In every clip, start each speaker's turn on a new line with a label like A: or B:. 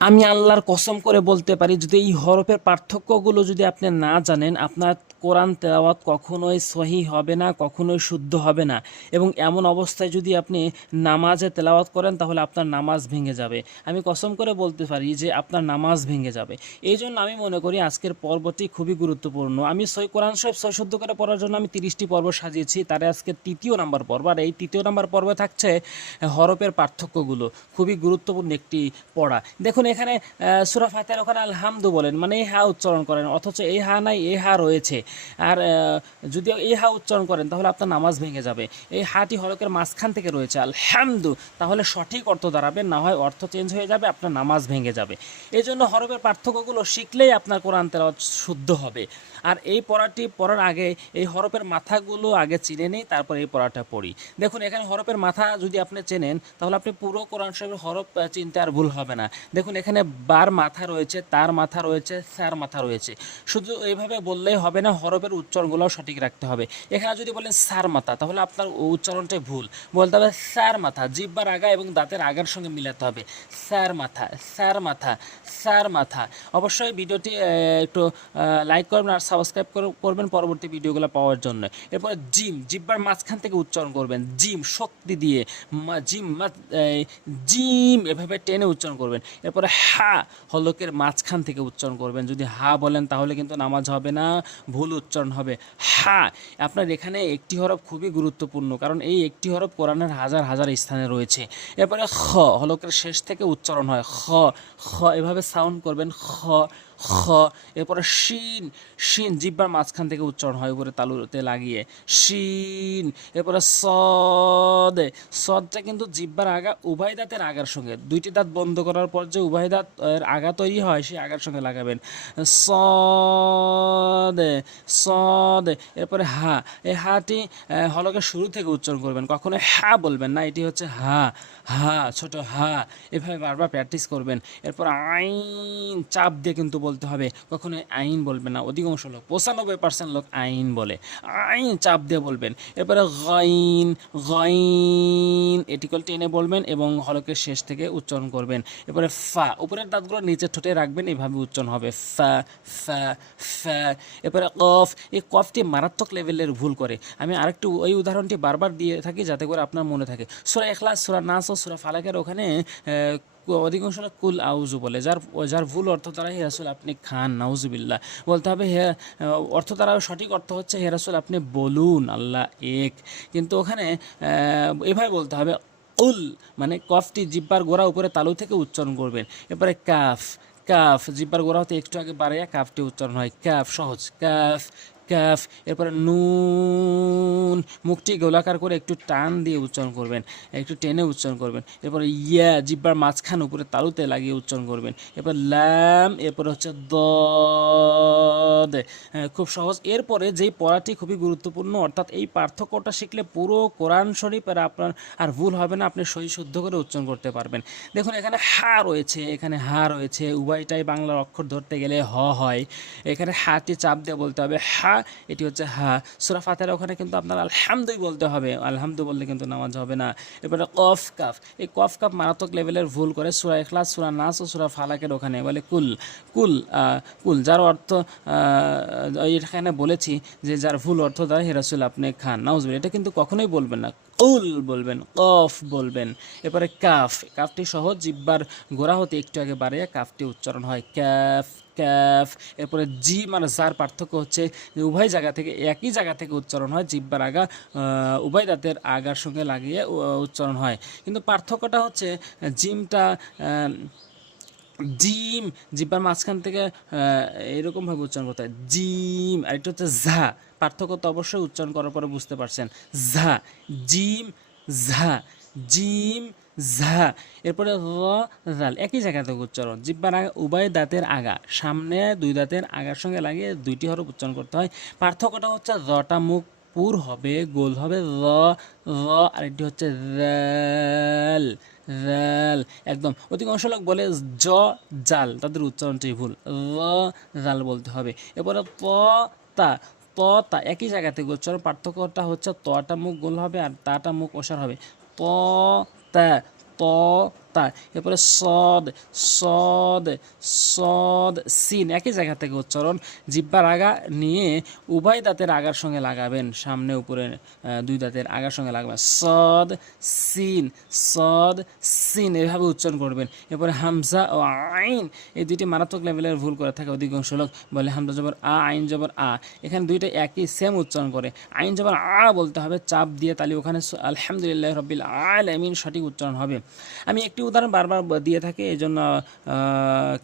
A: আমি আল্লাহর কসম করে বলতে পারি, যদি এই হরফের পার্থক্যগুলো যদি আপনি না জানেন, আপনার কোরআন তেলাওয়াত কখনোই সহি হবে না, কখনোই শুদ্ধ হবে না। এবং এমন অবস্থায় যদি আপনি নামাজে তেলাওয়াত করেন, তাহলে আপনার নামাজ ভেঙে যাবে। আমি কসম করে বলতে পারি যে আপনার নামাজ ভেঙে যাবে। এই জন্য আমি মনে করি আজকের পর্বটি খুবই গুরুত্বপূর্ণ। আমি সই কোরআন শরীফ সই শুদ্ধ করে পড়ার জন্য আমি তিরিশটি পর্ব সাজিয়েছি। তারে আজকে তৃতীয় নাম্বার পর্ব। আর এই তৃতীয় নাম্বার পর্বে থাকছে হরফের পার্থক্যগুলো। খুবই গুরুত্বপূর্ণ একটি পড়া। দেখুন এখানে সুরা ফাতের ওখানে আলহামদু বলেন মানে এই হা উচ্চারণ করেন, অথচ এই হা নাই, এই হা রয়েছে। আর যদি এই হা উচ্চারণ করেন, তাহলে আপনার নামাজ ভেঙে যাবে। এই হাটি হরকের মাঝখান থেকে রয়েছে, আলহামদু, তাহলে সঠিক অর্থ দাঁড়াবে, না হয় অর্থ চেঞ্জ হয়ে যাবে, আপনার নামাজ ভেঙে যাবে। এই জন্য হরফের পার্থক্যগুলো শিখলেই আপনার কোরআন তেলাওয়াত শুদ্ধ হবে। আর এই পড়াটি পড়ার আগে, এই হরফের মাথাগুলো আগে চিনে নেই, তারপর এই পড়াটা পড়ি। দেখুন, এখানে হরফের মাথা যদি আপনি চেনেন, তাহলে আপনি পুরো কোরআন শরীফের হরফ চিনতে আর ভুল হবে না। দেখুন এখানে বার মাথা রয়েছে, তার মাথা রয়েছে, স্যার মাথা রয়েছে। শুধু এইভাবে বললেই হবে না, হরফের উচ্চারণগুলোও সঠিক রাখতে হবে। এখানে যদি বলেন স্যার মাথা, তাহলে আপনার উচ্চারণটাই ভুল। বলতে হবে স্যার মাথা, জিব্বার আগা এবং দাঁতের আগার সঙ্গে মিলাতে হবে। স্যার মাথা স্যার মাথা স্যার মাথা। অবশ্যই ভিডিওটি একটু লাইক করবেন আর সাবস্ক্রাইব করবেন পরবর্তী ভিডিওগুলো পাওয়ার জন্য। এরপরে জিম, জিব্বার মাঝখান থেকে উচ্চারণ করবেন। জিম, শক্তি দিয়ে জিম জিম, এভাবে টেনে উচ্চারণ করবেন। এরপরে হা হলকের মাঝখান থেকে উচ্চারণ করবেন। যদি হা বলেন তাহলে কিন্তু নামাজ হবে না, ভুল উচ্চারণ হবে। হা, আপনার এখানে একটি হরফ খুবই গুরুত্বপূর্ণ, কারণ এই একটি হরফ কোরআনের হাজার হাজার স্থানে রয়েছে। এরপরে খ, হলকের শেষ থেকে উচ্চারণ হয়। খ খ, এভাবে সাউন্ড করবেন। খ খ এরপরে শিন শিন জিব্বার মাঝখান থেকে উচ্চারণ হয় উপরে তালুতে লাগিয়ে। শিন এরপরে সদ সদটা কিন্তু জিব্বার আগা উভয় দাঁতের আগার সঙ্গে। দুইটি দাঁত বন্ধ করার পর যে উভয় দাঁত এর আগা তৈরি হয় সেই আগার সঙ্গে লাগাবেন। সদ সদ এরপরে হা। এই হাটি আহ, হলকের শুরু থেকে উচ্চারণ করবেন। কখনো হা বলবেন না এটি হচ্ছে হা হা ছোট হা। এভাবে বারবার প্র্যাকটিস করবেন। এরপর আইন চাপ দিয়ে কিন্তু বলতে হবে। কখনোই আইন বলবেন না। অধিকাংশ লোক, পঁচানব্বই পার্সেন্ট লোক আইন বলে। আইন চাপ দিয়ে বলবেন। এরপরে গাইন গাইন, এটিকল টেনে বলবেন এবং হলকের শেষ থেকে উচ্চারণ করবেন। এরপরে ফা, উপরের দাঁতগুলো নিচের ঠোঁটে রাখবেন এইভাবে উচ্চারণ হবে। ফা ফা ফা। এরপরে কফ, এই কফটি মারাত্মক লেভেলের ভুল করে। আমি আরেকটু ওই উদাহরণটি বারবার দিয়ে থাকি যাতে করে আপনার মনে থাকে। সুরা এখলাস সুরা নাস ও সুরা ফালাকের ওখানে অধিকাংশ কুল আউজু বলে। যার যার ভুল অর্থ তারা হে রাসুল আপনি খান নাউজুবিল্লাহ বলতে হবে হে, অর্থ দ্বারা সঠিক অর্থ হচ্ছে হে রাসুল আপনি বলুন, আল্লাহ এক। কিন্তু ওখানে এভাবে বলতে হবে, উল মানে কফটি জিব্বার গোড়া উপরে তালু থেকে উচ্চারণ করবেন। এরপরে কাফ কাফ, জিব্বার গোড়া হতে একটু আগে বাড়াইয়া কাফটি উচ্চারণ হয়। কাফ, সহজ, কাফ কাফ এরপরে নুন মুখটি গোলাকার করে একটু টান দিয়ে উচ্চারণ করবেন একটু টেনে উচ্চারণ করবেন এরপরে ইয়া জিব্বার মাঝখান উপরে তালুতে লাগিয়ে উচ্চারণ করবেন এরপর ল্যাম এরপরে হচ্ছে দদ হ্যাঁ, খুব সহজ এরপরে যেই পড়াটি খুবই গুরুত্বপূর্ণ অর্থাৎ এই পার্থক্যটা শিখলে পুরো কোরআন শরীফ আর আপনার আর ভুল হবে না আপনি সহি শুদ্ধ করে উচ্চারণ করতে পারবেন। দেখুন এখানে হা রয়েছে এখানে হা রয়েছে উভয়টাই বাংলার অক্ষর ধরতে গেলে হ হয় এখানে হাটি চাপ দিয়ে বলতে হবে হা এটি হচ্ছে হা। সুরা ফাতের ওখানে কিন্তু আপনার আলহামদুই বলতে হবে। আলহামদু বললে কিন্তু নামাজ হবে না। এরপরে কফ কাফ। এই কফ কাফ মারাত্মক লেভেলের ভুল করে সুরা এখলাস সুরা নাস ও সুরা ফালাকের ওখানে বলে কুল। কুল কুল, যার অর্থ এখানে বলেছি যে যার ভুল অর্থ দ্বারা হেরাসুল আপনি খান। নাউজবিল এটা কিন্তু কখনোই বলবেন না। কুল বলবেন, কফ বলবেন। এরপরে কাফ। কাফটি সহজ জিব্বার গোড়া হতে একটু আগে বাড়িয়ে কাফটি উচ্চারণ হয় ক্যাফ। ক্যাফ এরপরে জি মানে যার পার্থক্য হচ্ছে উভয় জায়গা থেকে, একই জায়গা থেকে উচ্চারণ হয়, জিব্বার আগা উভয় দাঁতের আগার সঙ্গে লাগিয়ে উচ্চারণ হয়। কিন্তু পার্থক্যটা হচ্ছে জিমটা জিম, জিব্বার মাঝখান থেকে এরকমভাবে উচ্চারণ করতে হয়। জিম, আর এটা হচ্ছে ঝা। পার্থক্য তো অবশ্যই উচ্চারণ করার পরে বুঝতে পারছেন। ঝা, জিম, ঝা। জিম ঝা। এরপরে জাল একই জায়গাতে উচ্চারণ। জিব্বার আগা উভয় দাঁতের আগা। সামনে দুই দাঁতের আগার সঙ্গে লাগিয়ে দুইটি হরফ উচ্চারণ করতে হয়। পার্থক্যটা হচ্ছে রটা মুখ পুর হবে, গোল হবে র র আরেকটি হচ্ছে রেল রেল একদম। অধিকাংশ লোক বলে জ, জাল। তাদের উচ্চারণটাই ভুল। র জাল বলতে হবে। এরপরে প, তা। ত তা। একই জায়গা থেকে উচ্চারণ। পার্থক্যটা হচ্ছে তটা মুখ গোল হবে আর তাটা মুখ ওসার হবে। ত তা পাতা এরপরে সদ সদ সদ, সিন, একই জায়গা থেকে উচ্চারণ। জিব্বার আগা নিয়ে উভয় দাঁতের আগার সঙ্গে লাগাবেন, সামনে উপরে দুই দাঁতের আগার সঙ্গে লাগাবেন। সদ, সিন সদ, সিন, এভাবে উচ্চারণ করবেন। এরপরে হামজা ও আইন, এই দুইটি মারাত্মক লেভেলের ভুল করে থাকে অধিকাংশ লোক। বলে হামজা জবর আ, আইন জবর আ। এখানে দুইটা একই সেম উচ্চারণ করে। আইন জবর আ বলতে হবে, চাপ দিয়ে তাহলে ওখানে আলহামদুলিল্লাহ রবিল আলামিন সঠিক উচ্চারণ হবে। আমি একটি উদাহরণ বারবার দিয়ে থাকে এই জন্য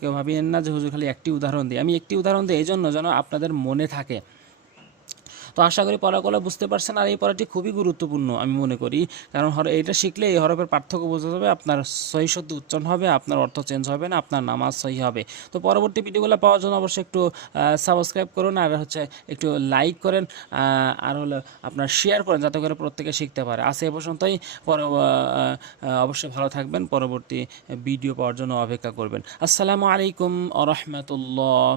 A: কেউ ভাবিয়েন না যে হুজুর খালি একটি উদাহরণ দিই আমি একটি উদাহরণ দিই এই জন্য যেন আপনাদের মনে থাকে। তো আশা করি পড়াগুলো বুঝতে পারছেন আর এই পড়াটি খুবই গুরুত্বপূর্ণ, আমি মনে করি। কারণ হর, এইটা শিখলে এই হরফের পার্থক্য বোঝা যাবে, আপনার সহি শুদ্ধ উচ্চারণ হবে, আপনার অর্থ চেঞ্জ হবে না, আপনার নামাজ সহি হবে। তো পরবর্তী ভিডিওগুলো পাওয়ার জন্য অবশ্যই একটু সাবস্ক্রাইব করুন আর হচ্ছে একটু লাইক করেন আর হলো আপনার শেয়ার করেন যাতে করে প্রত্যেকে শিখতে পারে। আজ এ পর্যন্তই, পর অবশ্যই ভালো থাকবেন, পরবর্তী ভিডিও পাওয়ার জন্য অপেক্ষা করবেন। আসসালামু আলাইকুম আ রহমতুল্লাহ।